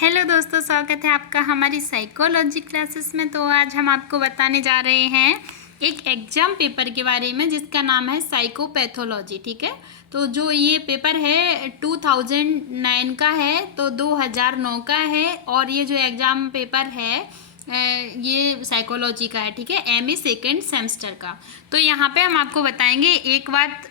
Hello दोस्तों, स्वागत है आपका हमारी साइकोलॉजी क्लासेस में। तो आज हम आपको बताने जा रहे हैं एक एग्जाम पेपर के बारे में जिसका नाम है साइकोपैथोलॉजी। ठीक है, तो जो ये पेपर है 2009 का है, तो 2009 का है। और ये जो एग्ज़ाम पेपर है ये साइकोलॉजी का है। ठीक है, एमए सेकेंड सेमेस्टर का। तो यहाँ पे हम आपको बताएंगे, एक बात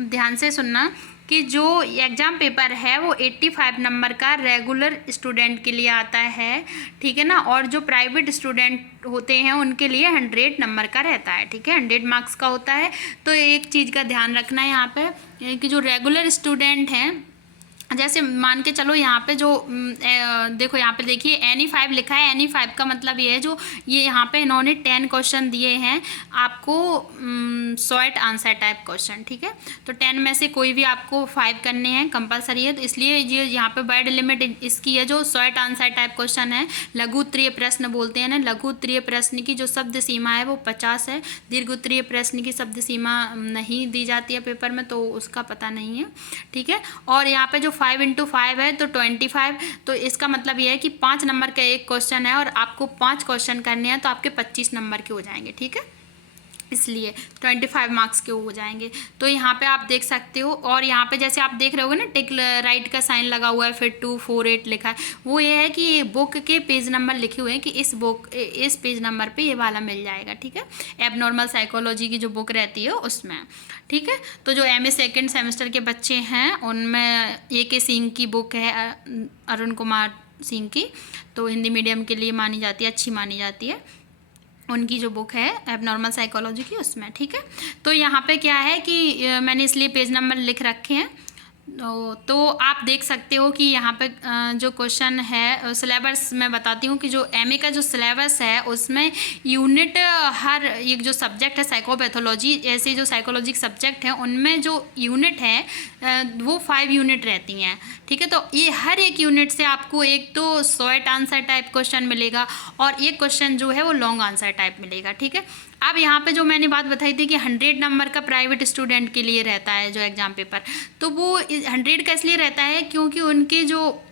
ध्यान से सुनना कि जो एग्ज़ाम पेपर है वो 85 नंबर का रेगुलर स्टूडेंट के लिए आता है। ठीक है ना, और जो प्राइवेट स्टूडेंट होते हैं उनके लिए 100 नंबर का रहता है। ठीक है, 100 मार्क्स का होता है। तो एक चीज़ का ध्यान रखना है यहाँ पे कि जो रेगुलर स्टूडेंट हैं, जैसे मान के चलो यहाँ पे जो देखो यहाँ पे देखिए NE5 लिखा है। NE5 का मतलब ये है, जो ये यहाँ पे इन्होंने 10 क्वेश्चन दिए हैं आपको, शॉर्ट आंसर टाइप क्वेश्चन। ठीक है, तो 10 में से कोई भी आपको 5 करने हैं, कंपलसरी है। तो इसलिए ये यहाँ पे वर्ड लिमिट इसकी है, जो शॉर्ट आंसर टाइप क्वेश्चन है। लघु उत्तरीय प्रश्न बोलते हैं ना, लघु उत्तरीय प्रश्न की जो शब्द सीमा है वो 50 है। दीर्घ उत्तरीय प्रश्न की शब्द सीमा नहीं दी जाती है पेपर में, तो उसका पता नहीं है। ठीक है, और यहाँ पे जो 5 × 5 है तो 25। तो इसका मतलब ये है कि 5 नंबर का एक क्वेश्चन है और आपको 5 क्वेश्चन करने हैं, तो आपके 25 नंबर के हो जाएंगे। ठीक है, इसलिए 25 मार्क्स के हो जाएंगे। तो यहाँ पे आप देख सकते हो, और यहाँ पे जैसे आप देख रहे होगे ना, टिक राइट का साइन लगा हुआ है, फिर 248 लिखा है। वो ये है कि ये बुक के पेज नंबर लिखे हुए हैं कि इस पेज नंबर पे ये वाला मिल जाएगा। ठीक है, एबनॉर्मल साइकोलॉजी की जो बुक रहती है उसमें। ठीक है, तो जो एमए सेकेंड सेमेस्टर के बच्चे हैं उनमें AK सिंह की बुक है, अरुण कुमार सिंह की, तो हिंदी मीडियम के लिए मानी जाती है, अच्छी मानी जाती है। उनकी जो बुक है एबनॉर्मल साइकोलॉजी की, उसमें। ठीक है, तो यहाँ पे क्या है कि मैंने इसलिए पेज नंबर लिख रखे हैं। तो आप देख सकते हो कि यहाँ पे जो क्वेश्चन है, सिलेबस मैं बताती हूँ कि जो एमए का जो सिलेबस है उसमें यूनिट, हर एक जो सब्जेक्ट है साइकोपैथोलॉजी, ऐसे जो साइकोलॉजी सब्जेक्ट हैं उनमें जो यूनिट है वो 5 यूनिट रहती हैं। ठीक है, तो ये हर एक यूनिट से आपको एक तो शॉर्ट आंसर टाइप क्वेश्चन मिलेगा और एक क्वेश्चन जो है वो लॉन्ग आंसर टाइप मिलेगा। ठीक है, अब यहाँ पे जो मैंने बात बताई थी कि 100 नंबर का प्राइवेट स्टूडेंट के लिए रहता है जो एग्ज़ाम पेपर, तो वो 100 का इसलिए रहता है क्योंकि उनके जो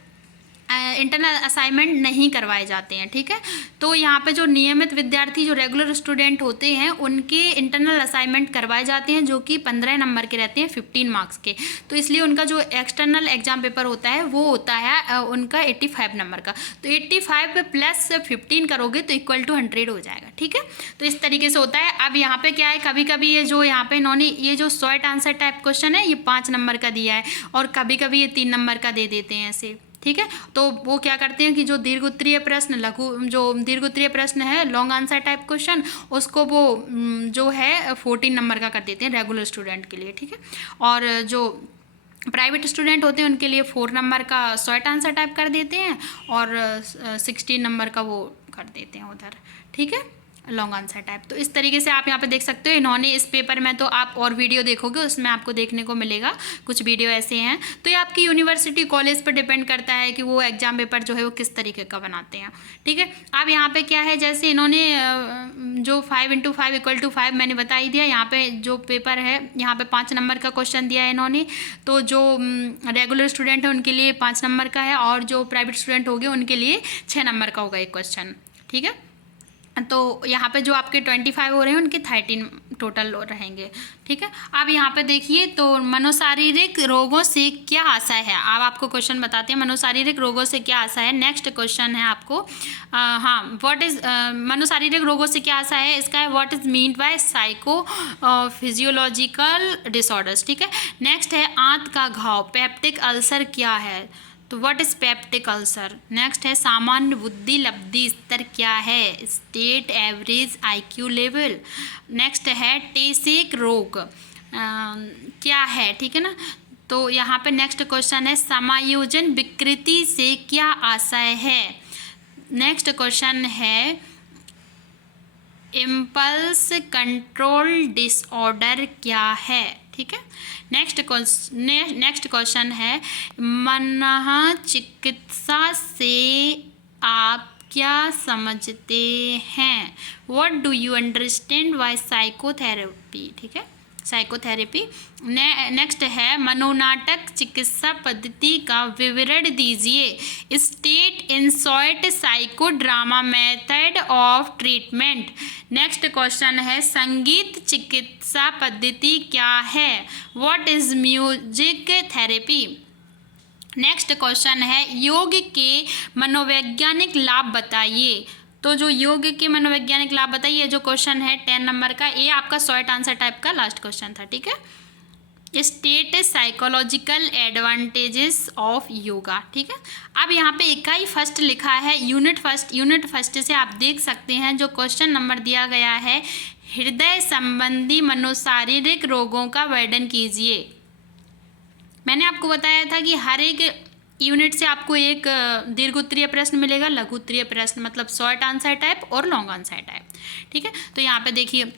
इंटरनल असाइनमेंट नहीं करवाए जाते हैं। ठीक है, तो यहाँ पे जो नियमित विद्यार्थी, जो रेगुलर स्टूडेंट होते हैं, उनके इंटरनल असाइनमेंट करवाए जाते हैं, जो कि 15 नंबर के रहते हैं, 15 मार्क्स के। तो इसलिए उनका जो एक्सटर्नल एग्जाम पेपर होता है वो होता है उनका 85 नंबर का। तो 85 पे प्लस 15 करोगे तो इक्वल टू 100 हो जाएगा। ठीक है, तो इस तरीके से होता है। अब यहाँ पे क्या है, कभी कभी ये जो यहाँ पे इन्होंने ये जो शॉर्ट आंसर टाइप क्वेश्चन है ये 5 नंबर का दिया है, और कभी कभी ये 3 नंबर का दे देते हैं ऐसे। ठीक है, तो वो क्या करते हैं कि जो दीर्घ उत्तरीय प्रश्न, जो दीर्घ उत्तरीय प्रश्न है, लॉन्ग आंसर टाइप क्वेश्चन, उसको वो जो है 14 नंबर का कर देते हैं रेगुलर स्टूडेंट के लिए। ठीक है, और जो प्राइवेट स्टूडेंट होते हैं उनके लिए 4 नंबर का शॉर्ट आंसर टाइप कर देते हैं, और 16 नंबर का वो कर देते हैं उधर। ठीक है, लॉन्ग आंसर टाइप। तो इस तरीके से आप यहाँ पे देख सकते हो। इन्होंने इस पेपर में, तो आप और वीडियो देखोगे उसमें आपको देखने को मिलेगा, कुछ वीडियो ऐसे हैं। तो ये आपकी यूनिवर्सिटी कॉलेज पर डिपेंड करता है कि वो एग्जाम पेपर जो है वो किस तरीके का बनाते हैं। ठीक है, अब यहाँ पे क्या है, जैसे इन्होंने जो 5 × 5 = 5 मैंने बता ही दिया। यहाँ पे जो पेपर है यहाँ पे 5 नंबर का क्वेश्चन दिया है इन्होंने। तो जो रेगुलर स्टूडेंट है उनके लिए 5 नंबर का है, और जो प्राइवेट स्टूडेंट होंगे उनके लिए 6 नंबर का होगा एक क्वेश्चन। ठीक है, तो यहाँ पे जो आपके 25 हो रहे हैं उनके 13 टोटल रहेंगे। ठीक है, अब यहाँ पे देखिए, तो मनोशारीरिक रोगों से क्या आशय है। अब आपको क्वेश्चन बताते हैं, मनोशारीरिक रोगों से क्या आशय है। नेक्स्ट क्वेश्चन है आपको, हाँ, व्हाट इज मनोशारीरिक रोगों से क्या आशय है, इसका है what is meant by psycho physiological disorders. ठीक है, नेक्स्ट है आंत का घाव, पेप्टिक अल्सर क्या है, तो what is peptic ulcer. Next है सामान्य बुद्धि लब्धि स्तर क्या है, state average IQ level. Next है टेसेक रोग क्या है। ठीक है ना, तो यहाँ पे नेक्स्ट क्वेश्चन है समायोजन विकृति से क्या आशय है। नेक्स्ट क्वेश्चन है इम्पल्स कंट्रोल डिसऑर्डर क्या है। ठीक है, नेक्स्ट क्वेश्चन है मन चिकित्सा से आप क्या समझते हैं, what do you understand by psychotherapy. ठीक है, साइकोथेरेपी। नेक्स्ट है मनोनाटक चिकित्सा पद्धति का विवरण दीजिए। State in short psychodrama method of treatment. Next question है संगीत चिकित्सा पद्धति क्या है? What is music therapy? Next question है योग के मनोवैज्ञानिक लाभ बताइए। तो जो योग के मनोवैज्ञानिक लाभ बताइए, जो क्वेश्चन है 10 नंबर का, ये आपका शॉर्ट आंसर टाइप का लास्ट क्वेश्चन था, ठीक है। State psychological advantages of yoga, ठीक है। अब यहाँ पे इकाई फर्स्ट लिखा है, यूनिट फर्स्ट से आप देख सकते हैं जो क्वेश्चन नंबर दिया गया है, हृदय संबंधी मनोशारीरिक रोगों का वर्णन कीजिए। मैंने आपको बताया था कि हर एक यूनिट से आपको एक दीर्घ उत्तरीय प्रश्न मिलेगा, लघु उत्तरीय प्रश्न, मतलब शॉर्ट आंसर टाइप और लॉन्ग आंसर टाइप, ठीक है। तो यहाँ पे देखिए,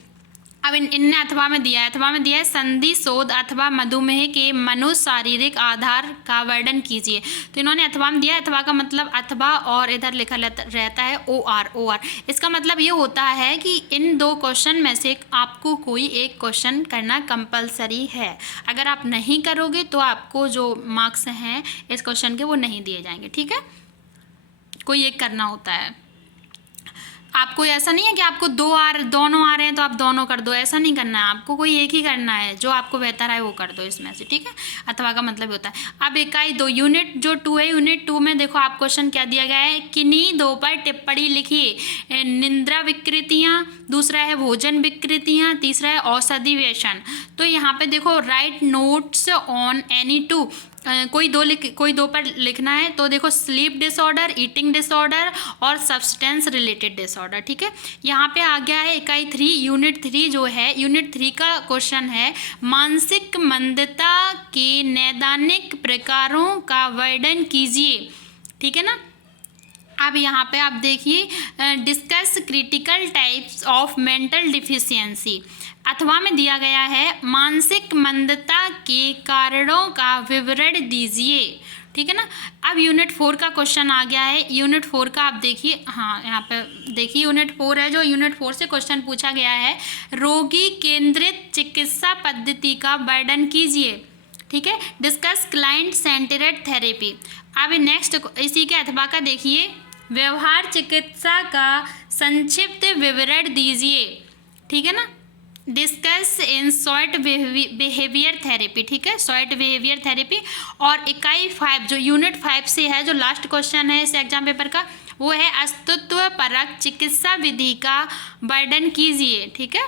अब इनने अथवा में दिया है संधि शोध अथवा मधुमेह के मनोशारीरिक आधार का वर्णन कीजिए। तो इन्होंने अथवा में दिया, अथवा का मतलब अथवा और इधर लिखा रहता है OR। इसका मतलब ये होता है कि इन दो क्वेश्चन में से आपको कोई एक क्वेश्चन करना कंपलसरी है। अगर आप नहीं करोगे तो आपको जो मार्क्स हैं इस क्वेश्चन के वो नहीं दिए जाएंगे, ठीक है। कोई एक करना होता है। आपको ऐसा नहीं है कि आपको दोनों आ रहे हैं तो आप दोनों कर दो, ऐसा नहीं करना है। आपको कोई एक ही करना है, जो आपको बेहतर है वो कर दो इसमें से, ठीक है। अथवा का मतलब होता है। अब इकाई 2 यूनिट जो 2 है, यूनिट 2 में देखो आप क्वेश्चन क्या दिया गया है, किन्हीं 2 पर टिप्पणी लिखिए। निंद्रा विकृतियाँ, दूसरा है भोजन विकृतियाँ, तीसरा है औषधि व्यसन। तो यहाँ पे देखो राइट नोट्स ऑन एनी 2, कोई दो पर लिखना है। तो देखो स्लीप डिसऑर्डर, ईटिंग डिसऑर्डर और सब्सटेंस रिलेटेड डिसऑर्डर, ठीक है। यहाँ पे आ गया है इकाई 3, यूनिट 3 जो है, यूनिट 3 का क्वेश्चन है मानसिक मंदता के नैदानिक प्रकारों का वर्णन कीजिए, ठीक है ना। अब यहाँ पे आप देखिए discuss critical types of mental deficiency. अथवा में दिया गया है मानसिक मंदता के कारणों का विवरण दीजिए, ठीक है ना। अब यूनिट 4 का क्वेश्चन आ गया है। यूनिट 4 का आप देखिए, हाँ यहाँ पे देखिए यूनिट 4 है, जो यूनिट 4 से क्वेश्चन पूछा गया है रोगी केंद्रित चिकित्सा पद्धति का वर्णन कीजिए, ठीक है। Discuss client centred therapy. अब नेक्स्ट इसी के अथवा का देखिए व्यवहार चिकित्सा का संक्षिप्त विवरण दीजिए, ठीक है ना। Discuss in short behaviour therapy, ठीक है, शॉर्ट बिहेवियर थेरेपी। और इकाई 5 जो यूनिट 5 से है, जो लास्ट क्वेश्चन है इस एग्जाम पेपर का, वो है अस्तित्व परक चिकित्सा विधि का वर्णन कीजिए, ठीक है।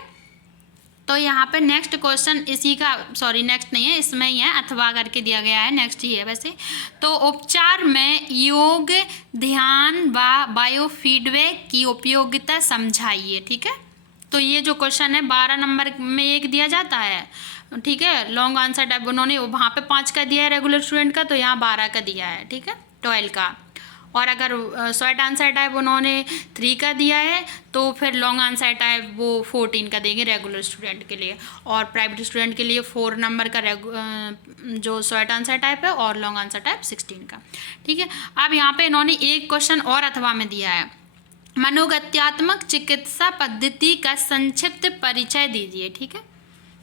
तो यहाँ पे नेक्स्ट क्वेश्चन इसी का, सॉरी नेक्स्ट नहीं है, इसमें ही है, अथवा करके दिया गया है, नेक्स्ट ही है वैसे। तो उपचार में योग, ध्यान व बायोफीडबैक की उपयोगिता समझाइए, ठीक है। तो ये जो क्वेश्चन है 12 नंबर में एक दिया जाता है, ठीक है। लॉन्ग आंसर टाइप उन्होंने वहाँ पे 5 का दिया है रेगुलर स्टूडेंट का, तो यहाँ 12 का दिया है, ठीक है, 12 का। और अगर शॉर्ट आंसर टाइप उन्होंने 3 का दिया है तो फिर लॉन्ग आंसर टाइप वो 14 का देंगे रेगुलर स्टूडेंट के लिए, और प्राइवेट स्टूडेंट के लिए 4 नंबर का जो शॉर्ट आंसर टाइप है और लॉन्ग आंसर टाइप 16 का, ठीक है। अब यहाँ पे इन्होंने एक क्वेश्चन और अथवा में दिया है मनोगत्यात्मक चिकित्सा पद्धति का संक्षिप्त परिचय दीजिए, ठीक है।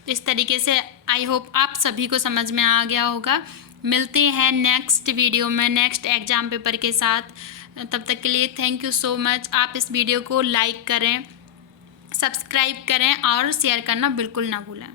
इस तरीके से आई होप आप सभी को समझ में आ गया होगा। मिलते हैं नेक्स्ट वीडियो में नेक्स्ट एग्जाम पेपर के साथ। तब तक के लिए थैंक यू सो मच। आप इस वीडियो को लाइक करें, सब्सक्राइब करें और शेयर करना बिल्कुल ना भूलें।